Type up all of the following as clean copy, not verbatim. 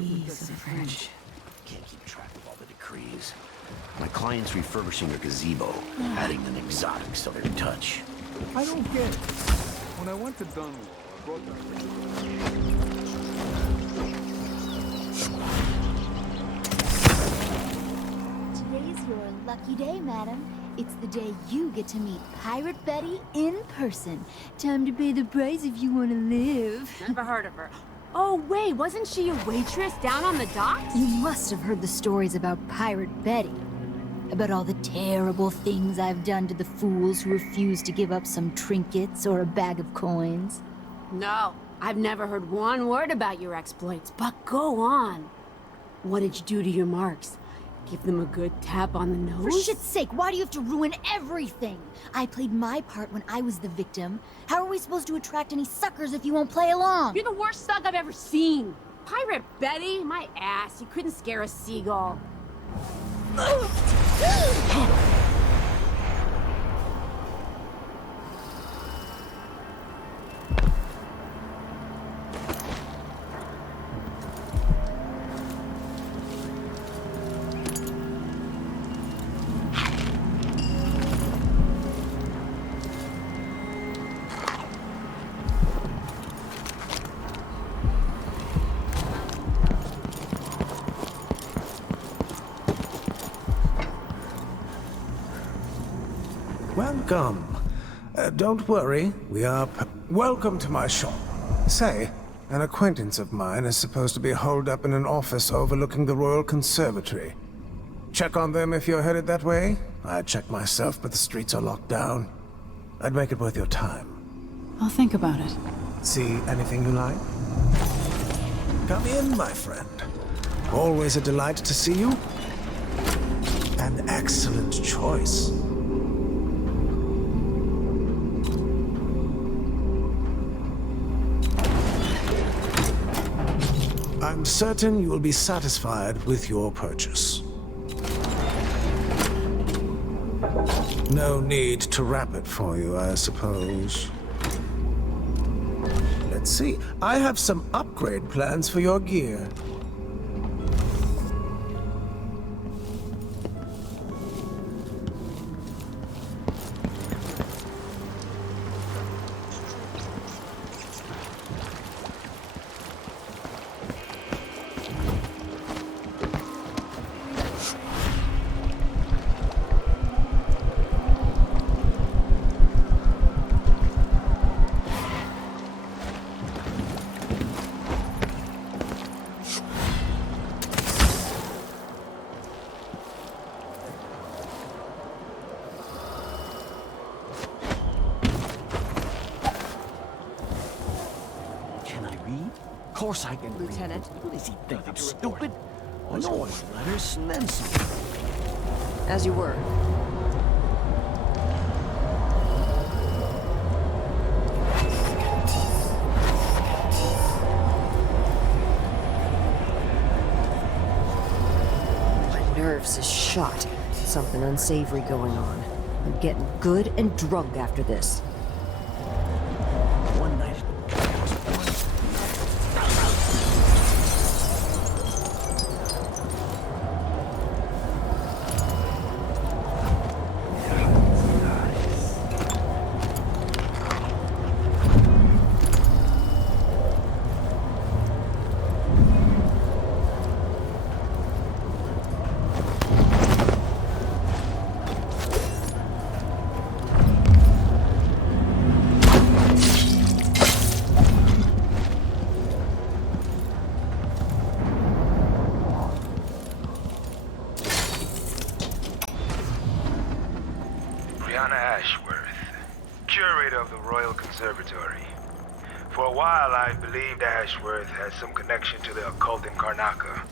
He's the French. Can't keep track of all the decrees. My client's refurbishing their gazebo, adding an exotics to their touch. I don't get it. When I went to Dunwall, I brought back Today's your lucky day, madam. It's the day you get to meet Pirate Betty in person. Time to pay the price if you want to live. Never heard of her. Oh, wait, wasn't she a waitress down on the docks? You must have heard the stories about Pirate Betty. About all the terrible things I've done to the fools who refuse to give up some trinkets or a bag of coins. No, I've never heard one word about your exploits, but go on. What did you do to your marks? Give them a good tap on the nose? For shit's sake, why do you have to ruin everything? I played my part when I was the victim. How are we supposed to attract any suckers if you won't play along? You're the worst thug I've ever seen. Pirate Betty? My ass. You couldn't scare a seagull. Welcome. Don't worry, we are... Welcome to my shop. Say, an acquaintance of mine is supposed to be holed up in an office overlooking the Royal Conservatory. Check on them if you're headed that way. I'd check myself, but the streets are locked down. I'd make it worth your time. I'll think about it. See anything you like? Come in, my friend. Always a delight to see you. An excellent choice. I'm certain you will be satisfied with your purchase. No need to wrap it for you, I suppose. Let's see. I have some upgrade plans for your gear. Of course I can read. Lieutenant. What does he think? I'm stupid? I know his letters and then some. As you were. My nerves is shot. Something unsavory going on. I'm getting good and drunk after this. One night. Breanna Ashworth, curator of the Royal Conservatory. For a while, I believed Ashworth had some connection to the occult in Karnaca.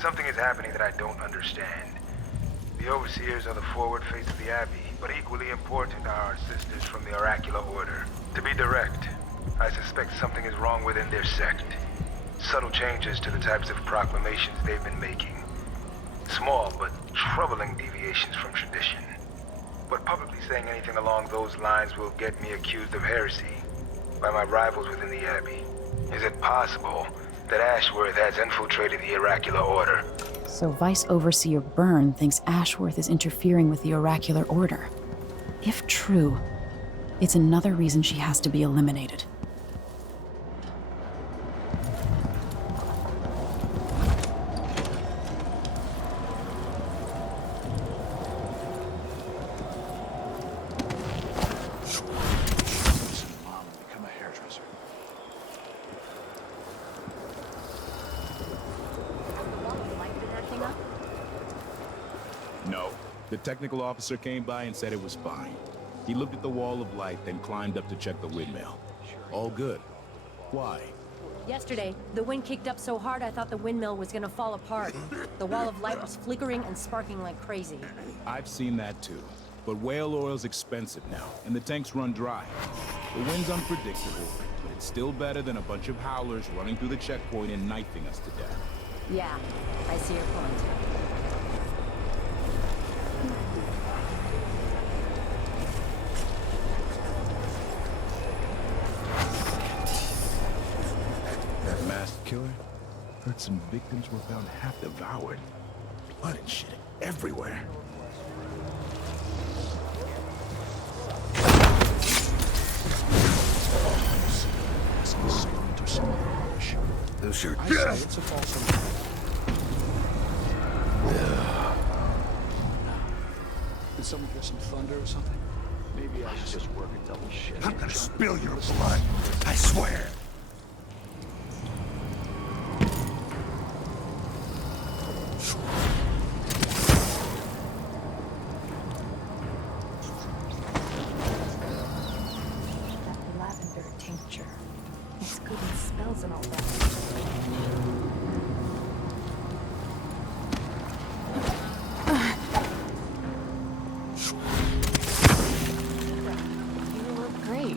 Something is happening that I don't understand. The overseers are the forward face of the Abbey, but equally important are our sisters from the Oracular Order. To be direct, I suspect something is wrong within their sect. Subtle changes to the types of proclamations they've been making. Small but troubling deviations from tradition. But publicly saying anything along those lines will get me accused of heresy by my rivals within the Abbey. Is it possible that Ashworth has infiltrated the Oracular Order. So Vice Overseer Byrne thinks Ashworth is interfering with the Oracular Order. If true, it's another reason she has to be eliminated. No. The technical officer came by and said it was fine. He looked at the wall of light, then climbed up to check the windmill. All good. Why? Yesterday, the wind kicked up so hard I thought the windmill was gonna fall apart. The wall of light was flickering and sparking like crazy. I've seen that too. But whale oil's expensive now, and the tanks run dry. The wind's unpredictable, but it's still better than a bunch of howlers running through the checkpoint and knifing us to death. Yeah, I see your point. That masked killer? Heard some victims were found half devoured. Blood and shit everywhere. Those sure. I say it's a false Did someone hear some thunder or something? Maybe I should just work a double shift. I'm gonna spill your blood. I swear. Lavender tincture. It's good and smells and all that. You look great.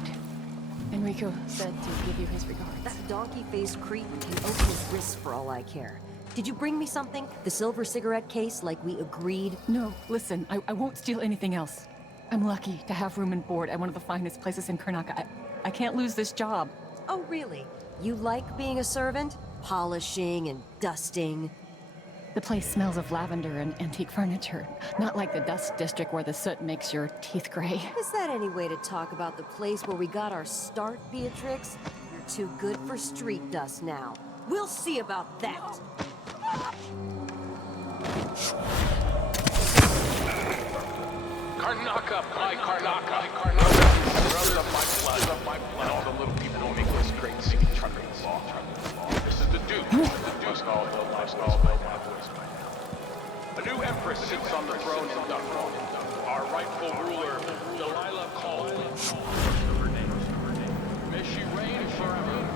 Enrico said to give you his regards. That donkey-faced creep can open his wrists for all I care. Did you bring me something? The silver cigarette case, like we agreed? No, listen, I won't steal anything else. I'm lucky to have room and board at one of the finest places in Karnaca. I can't lose this job. Oh, really? You like being a servant? Polishing and dusting? The place smells of lavender and antique furniture. Not like the dust district where the soot makes your teeth gray. Is that any way to talk about the place where we got our start, Beatrix? You're too good for street dust now. We'll see about that! Karnaca, my Karnaca, Karnaca. Rub up my blood, all the little people who make this great city trucking law. This is the Duke. The Duke's called my voice by now. A new empress sits on the throne in Duck. Our rightful ruler, Delilah Copperspoon. May she reign forever.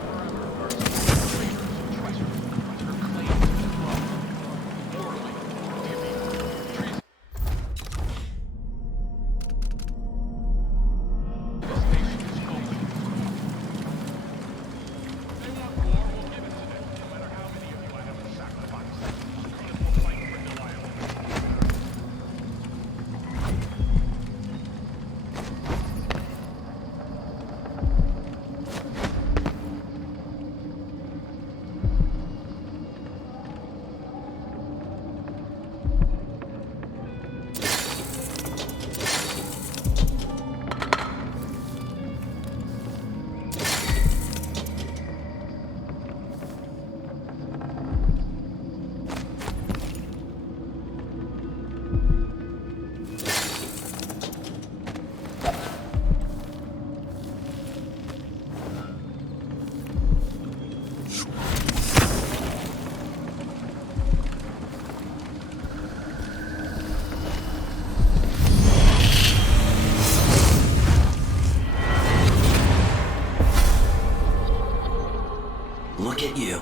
Look at you,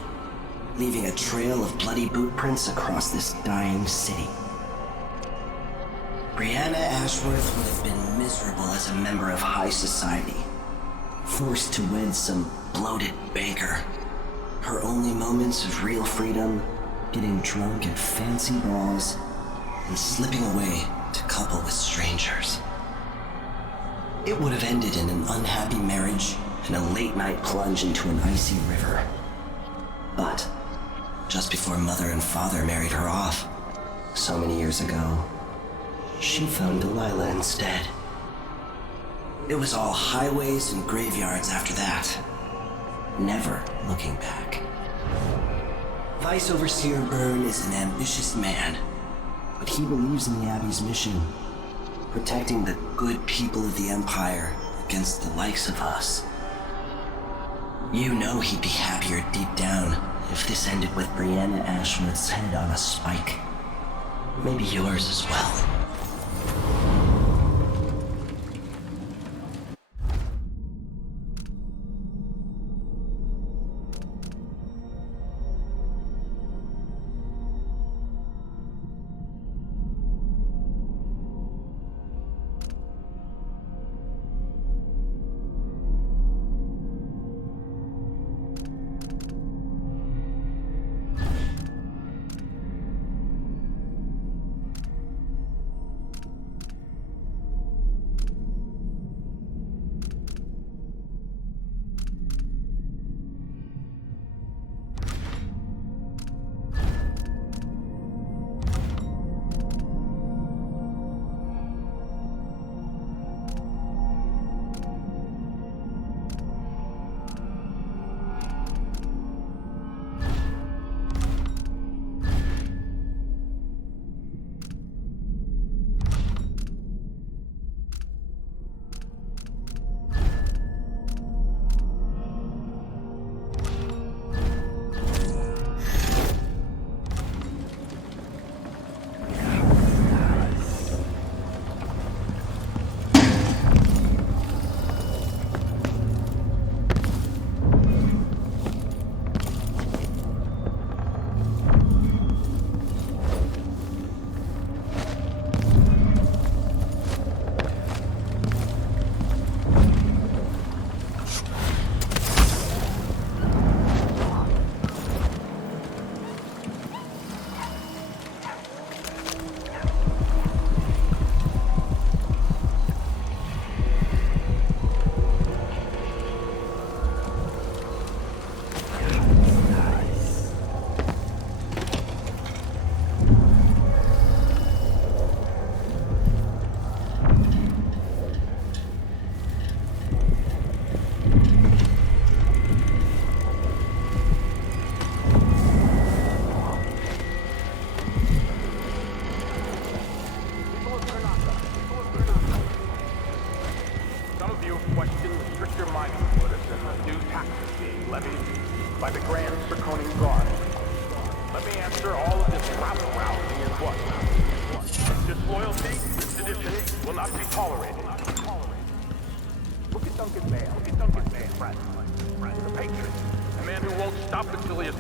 leaving a trail of bloody boot prints across this dying city. Breanna Ashworth would have been miserable as a member of high society, forced to wed some bloated banker. Her only moments of real freedom, getting drunk at fancy balls, and slipping away to couple with strangers. It would have ended in an unhappy marriage and a late-night plunge into an icy river. But just before Mother and Father married her off, so many years ago, she found Delilah instead. It was all highways and graveyards after that, never looking back. Vice Overseer Byrne is an ambitious man, but he believes in the Abbey's mission, protecting the good people of the Empire against the likes of us. You know he'd be happier deep down if this ended with Breanna Ashworth's head on a spike. Maybe yours as well.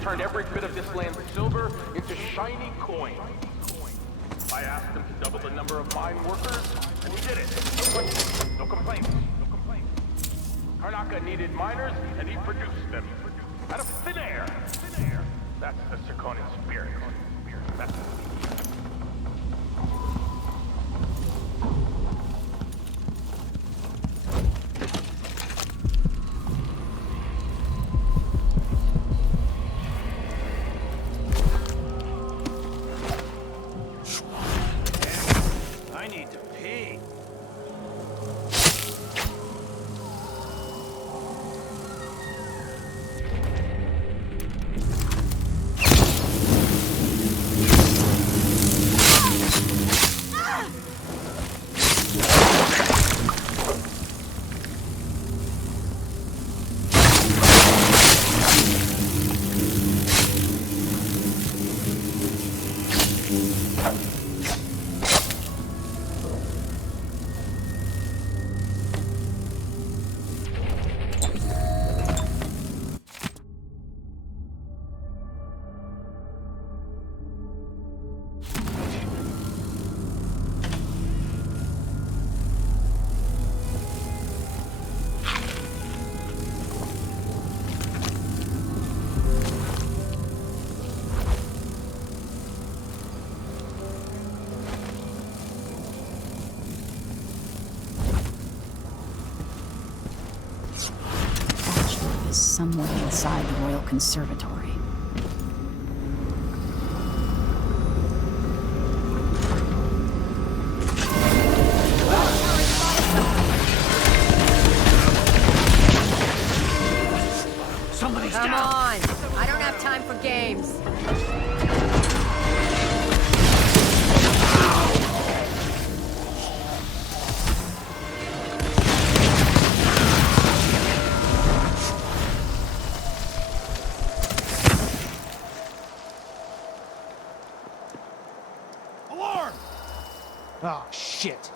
Turned every bit of this land's silver into shiny coin. I asked him to double the number of mine workers, and he did it. No questions, no complaints, no complaints. Karnaca needed miners, and he produced them. Out of thin air. That's the Serkonian spirit. That's the Somewhere inside the Royal Conservatory. Oh, shit.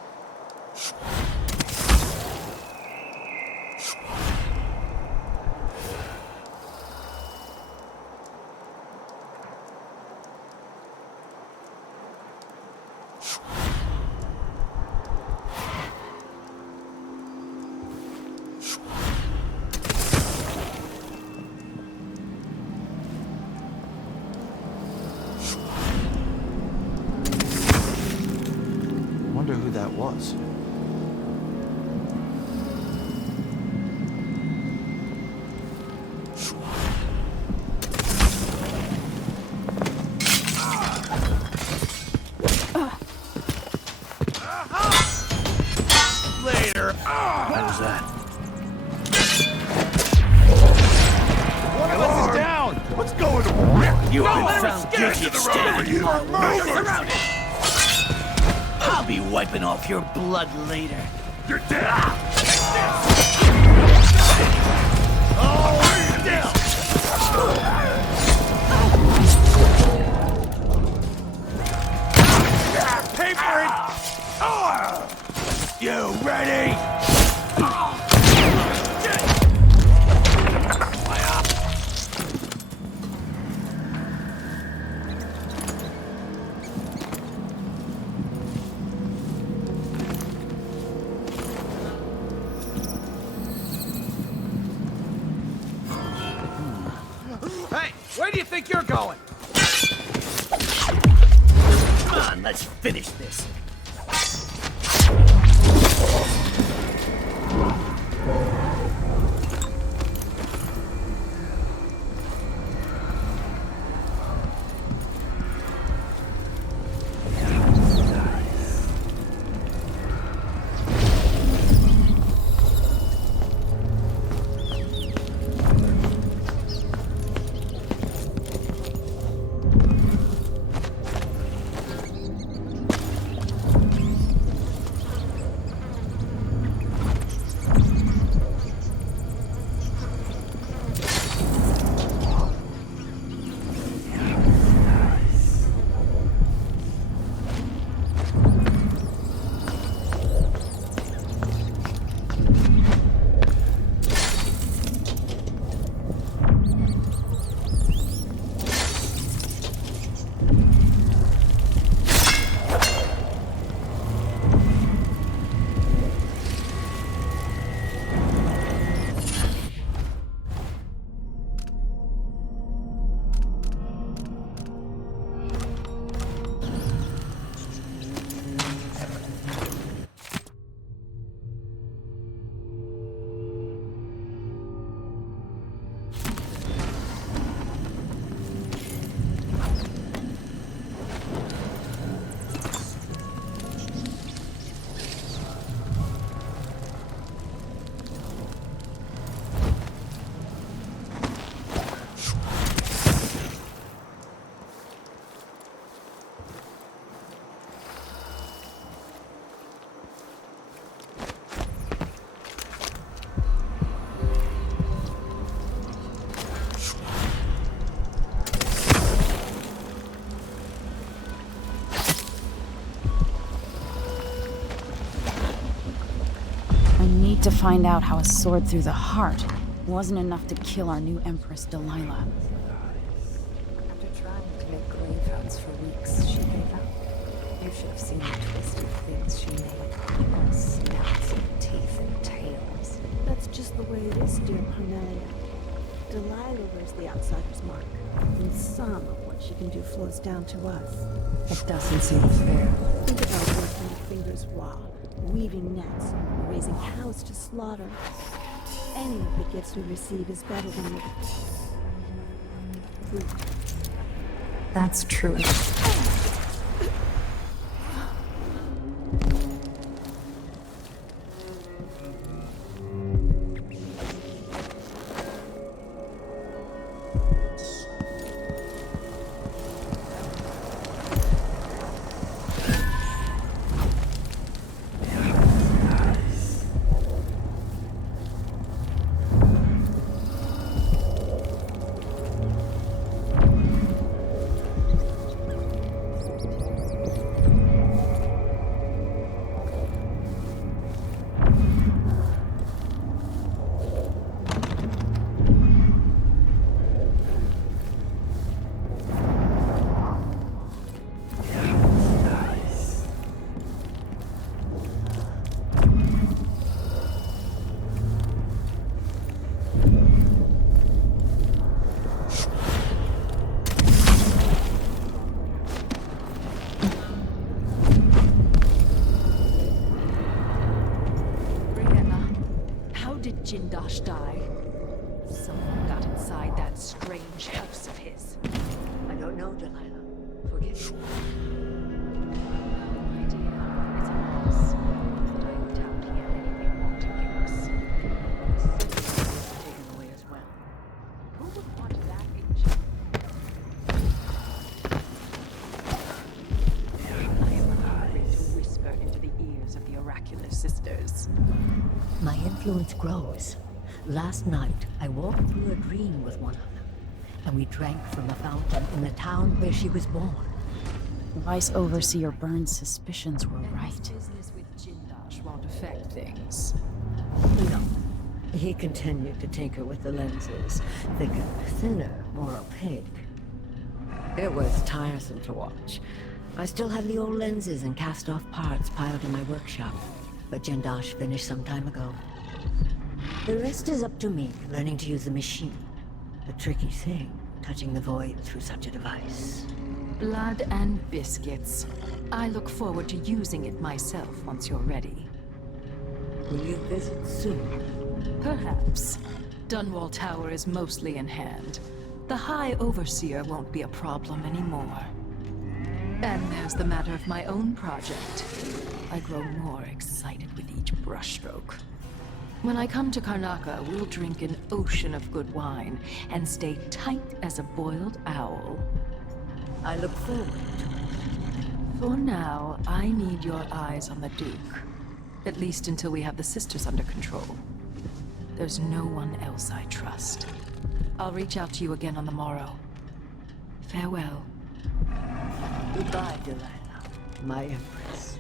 Wonder who that was. Later. What was that? One of us is down. What's going on? You've been found guilty of standing. I'll be wiping off your blood later. You're dead. Oh, still. Paper it. You ready? Hey, where do you think you're going? Come on, let's finish this. To find out how a sword through the heart wasn't enough to kill our new empress, Delilah. After trying to make grave huts for weeks, she gave up. You should have seen the twisted things she made. All snouts and teeth and tails. That's just the way it is, dear Cornelia. Delilah wears the outsider's mark, and some of what she can do flows down to us. It doesn't seem fair. Think about working your fingers raw, weaving nets, raising cows to slaughter. Any of the gifts we receive is better than the fruit. That's true. die? Someone got inside that strange house of his. I don't know, Delilah. Forgive me. My dear, it's a loss. But I doubt he had anything more to give us. Sisters were taken away as well. Who would want that ancient? I am hungry to whisper into the ears of the oracular sisters. My influence grows. Last night, I walked through a dream with one of them, and we drank from a fountain in the town where she was born. Vice Overseer Byrne's suspicions were right. Business with Jindosh won't affect things. No. He continued to tinker with the lenses, thicker, thinner, more opaque. It was tiresome to watch. I still have the old lenses and cast-off parts piled in my workshop, but Jindosh finished some time ago. The rest is up to me, learning to use the machine. A tricky thing, touching the void through such a device. Blood and biscuits. I look forward to using it myself once you're ready. Will you visit soon? Perhaps. Dunwall Tower is mostly in hand. The High Overseer won't be a problem anymore. And there's the matter of my own project. I grow more excited with each brushstroke. When I come to Karnaca, we'll drink an ocean of good wine and stay tight as a boiled owl. I look forward to it. For now, I need your eyes on the Duke. At least until we have the sisters under control. There's no one else I trust. I'll reach out to you again on the morrow. Farewell. Goodbye, Delilah, my empress.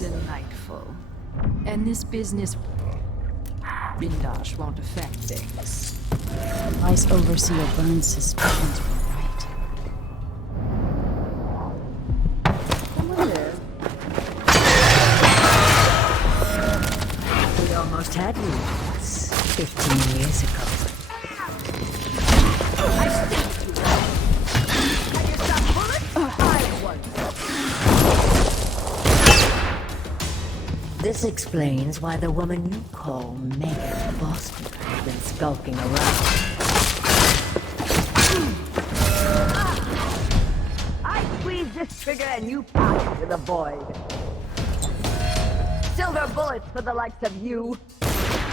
Delightful. And this business... Jindosh won't affect things. Vice Overseer Byrne's suspicions were right. Someone there? We almost had you once, 15 years ago. I stabbed you. Have you stopped bullets? I won. This explains why the woman you call Megan Boston has been skulking around. I squeeze this trigger and you pass into the void. Silver bullets for the likes of you.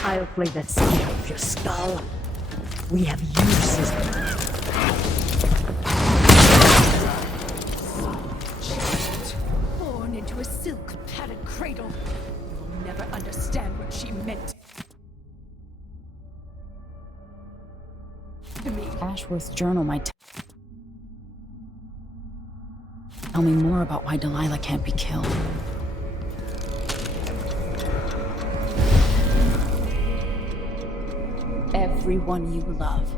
I'll play the skin off your skull. We have uses. Born into a silk-padded cradle. You'll never understand what she meant to me. Ashworth's journal might tell me more about why Delilah can't be killed. Everyone you love,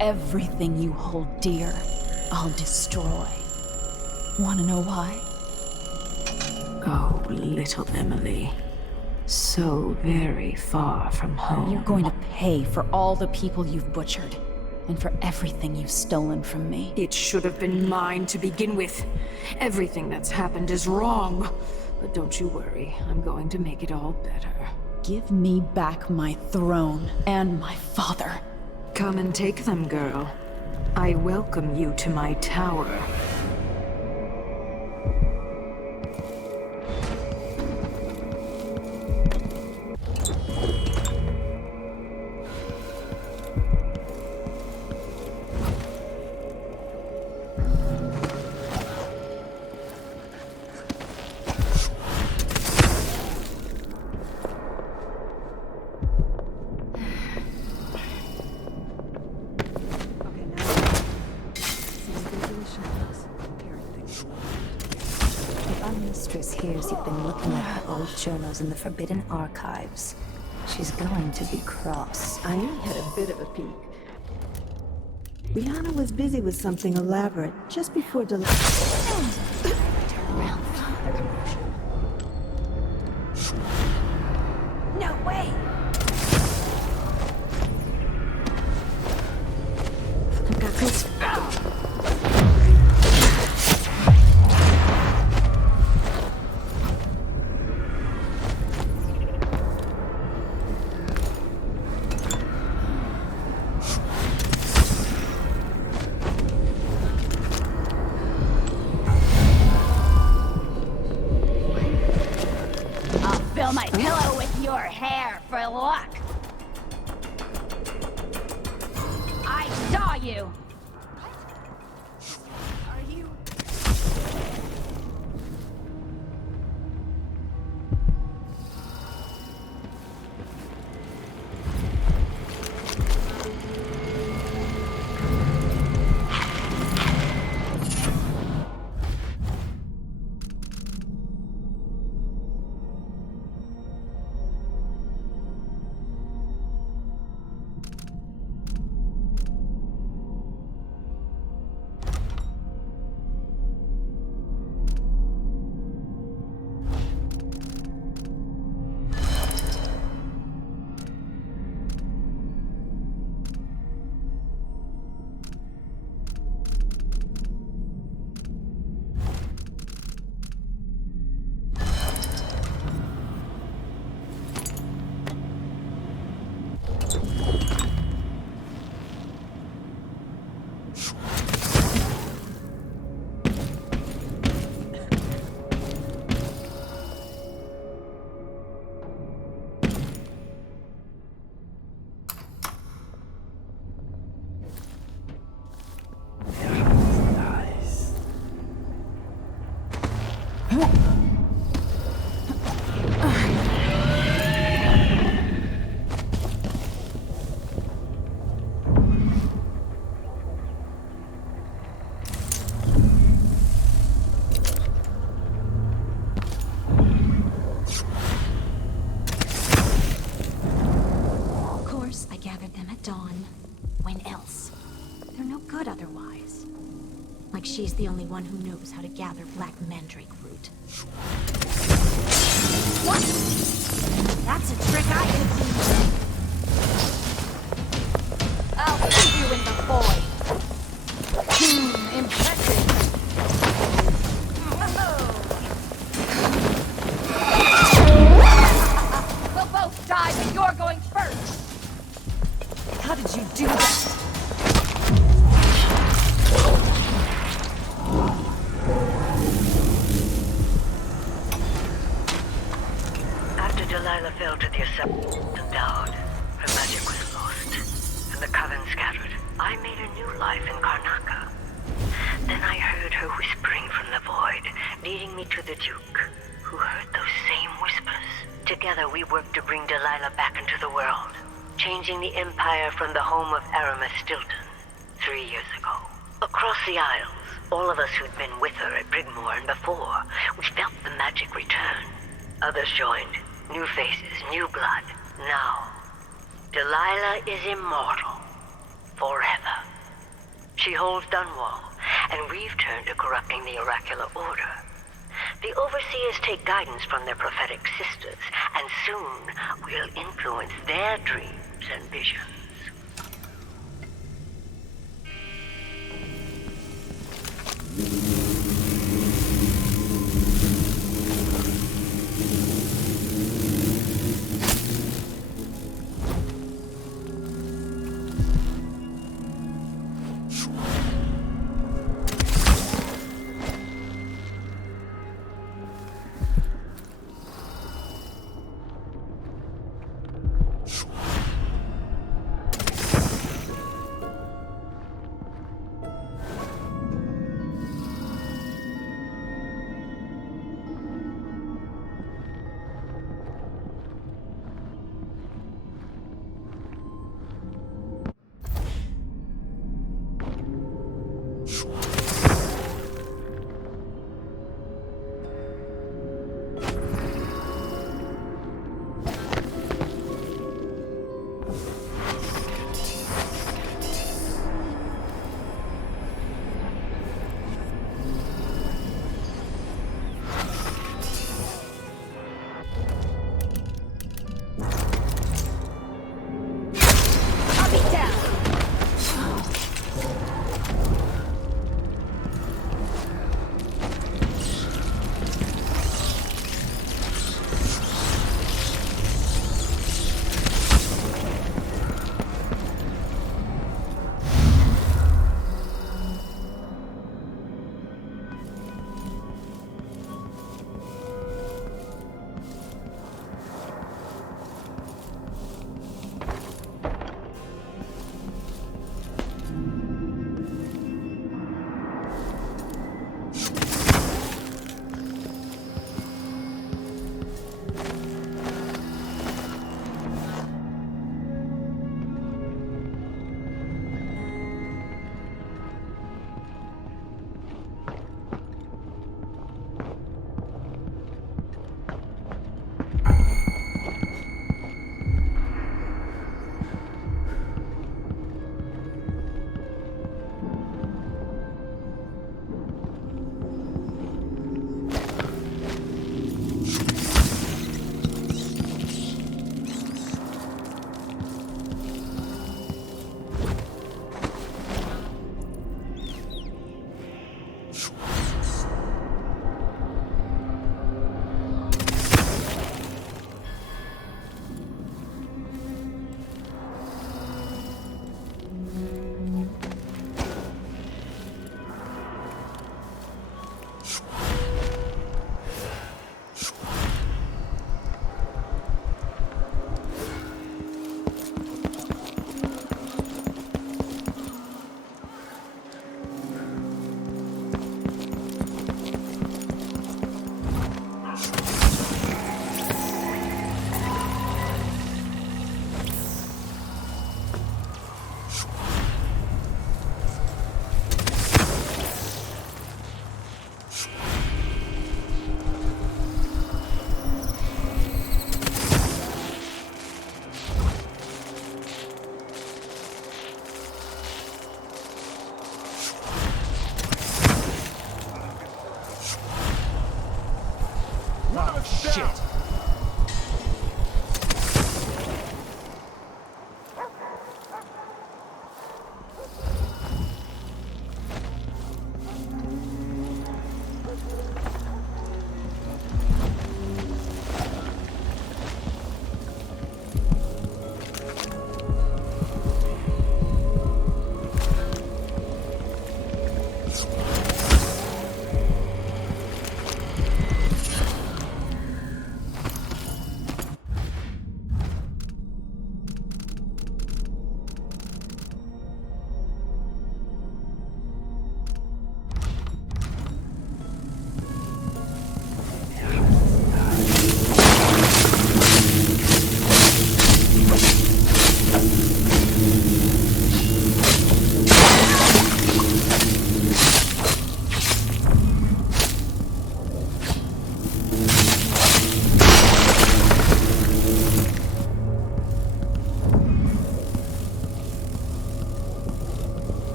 everything you hold dear, I'll destroy. Wanna know why? Oh, little Emily. So very far from home. You're going to pay for all the people you've butchered, and for everything you've stolen from me. It should have been mine to begin with. Everything that's happened is wrong. But don't you worry, I'm going to make it all better. Give me back my throne and my father. Come and take them, girl. I welcome you to my tower. Our mistress hears you've been looking at the old journals in the Forbidden Archives. She's going to be cross. I had a bit of a peek. Breanna was busy with something elaborate just before Delilah. Turn around. No way! I've got this. Fill my pillow with your hair for luck. I saw you. Are you? She's the only one who knows how to gather black mandrake root. What? That's a trick I could use. I'll leave you in the void. Impressive. We'll both die, but you're going first. How did you do that? Delilah fell to the usurper and died. Her magic was lost, and the coven scattered. I made a new life in Karnaca. Then I heard her whispering from the void, leading me to the Duke, who heard those same whispers. Together we worked to bring Delilah back into the world, changing the Empire from the home of Aramis Stilton 3 years ago. Across the Isles, all of us who'd been with her at Brigmore and before, we felt the magic return. Others joined. New faces, new blood. Now, Delilah is immortal. Forever. She holds Dunwall, and we've turned to corrupting the oracular order. The overseers take guidance from their prophetic sisters, and soon we'll influence their dreams and visions.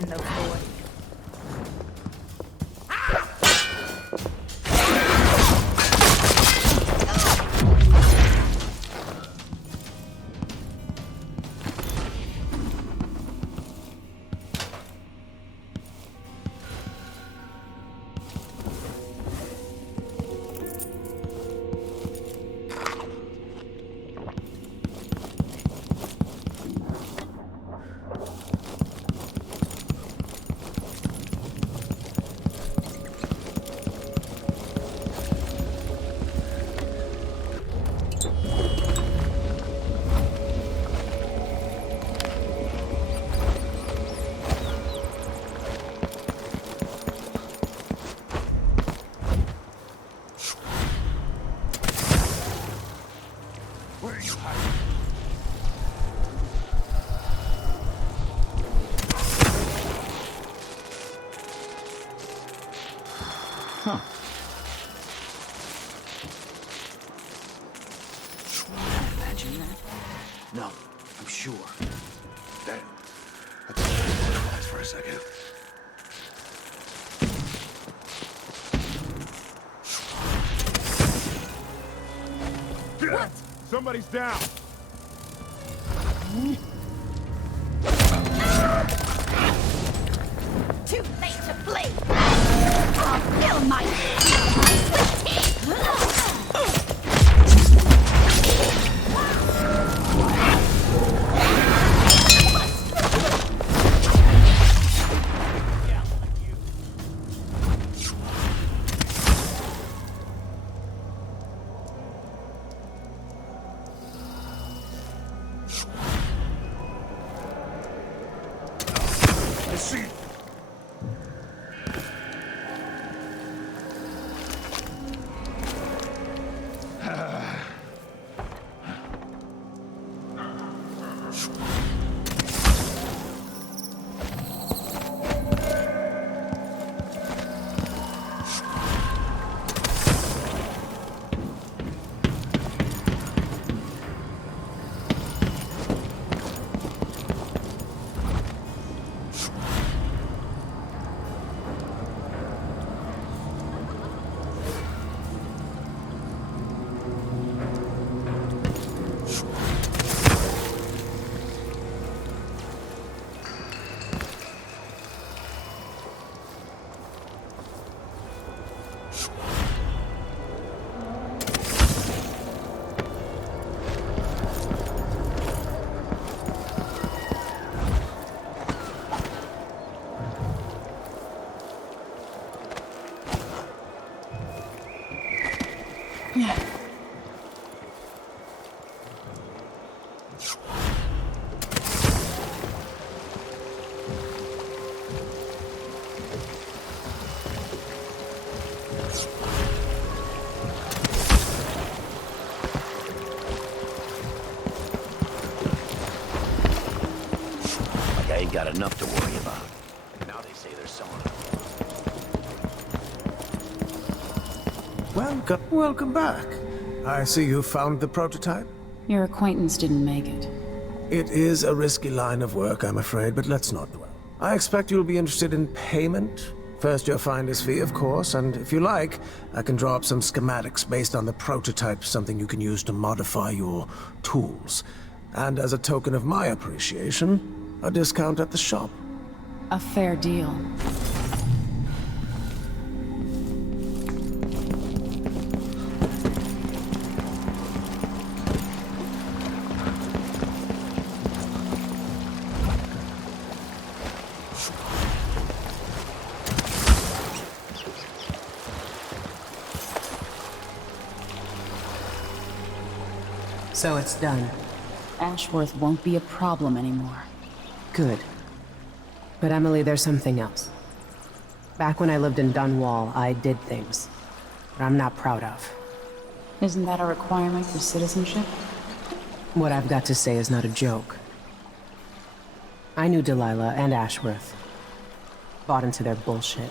in the void. No, I'm sure. Damn. I thought I was butterflies for a second. What? Somebody's down. Too late to blink! I'll fill my teeth with teeth! I ain't got enough to worry about. Now they say they're selling it. Welcome back. I see you found the prototype. Your acquaintance didn't make it. It is a risky line of work, I'm afraid, but let's not dwell. I expect you'll be interested in payment. First your finder's fee, of course, and if you like, I can draw up some schematics based on the prototype, something you can use to modify your tools. And as a token of my appreciation, a discount at the shop. A fair deal. So it's done. Ashworth won't be a problem anymore. Good. But Emily, there's something else. Back when I lived in Dunwall, I did things that I'm not proud of. Isn't that a requirement for citizenship? What I've got to say is not a joke. I knew Delilah and Ashworth. Bought into their bullshit.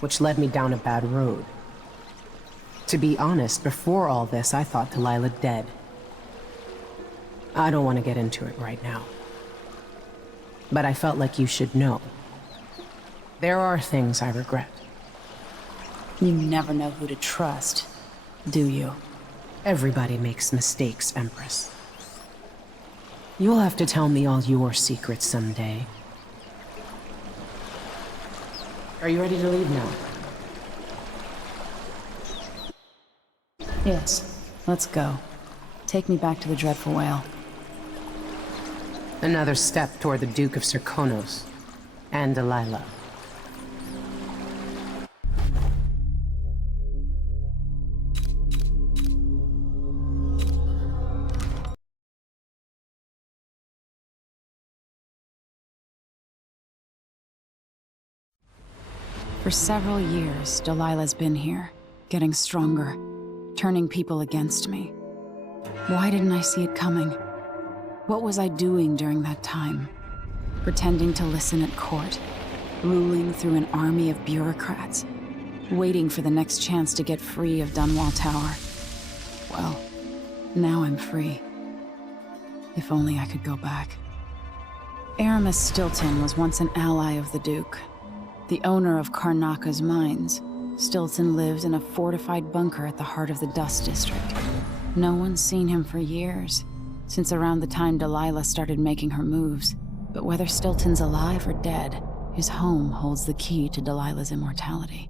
Which led me down a bad road. To be honest, before all this, I thought Delilah dead. I don't want to get into it right now. but I felt like you should know. There are things I regret. You never know who to trust, do you? Everybody makes mistakes, Empress. You'll have to tell me all your secrets someday. Are you ready to leave now? Yes, let's go. Take me back to the Dreadful Whale. Another step toward the Duke of Serkonos and Delilah. For several years, Delilah's been here, getting stronger, turning people against me. Why didn't I see it coming? What was I doing during that time? Pretending to listen at court, ruling through an army of bureaucrats, waiting for the next chance to get free of Dunwall Tower. Well, now I'm free. If only I could go back. Aramis Stilton was once an ally of the Duke. The owner of Karnaca's mines, Stilton lived in a fortified bunker at the heart of the Dust District. No one's seen him for years, since around the time Delilah started making her moves. But whether Stilton's alive or dead, his home holds the key to Delilah's immortality.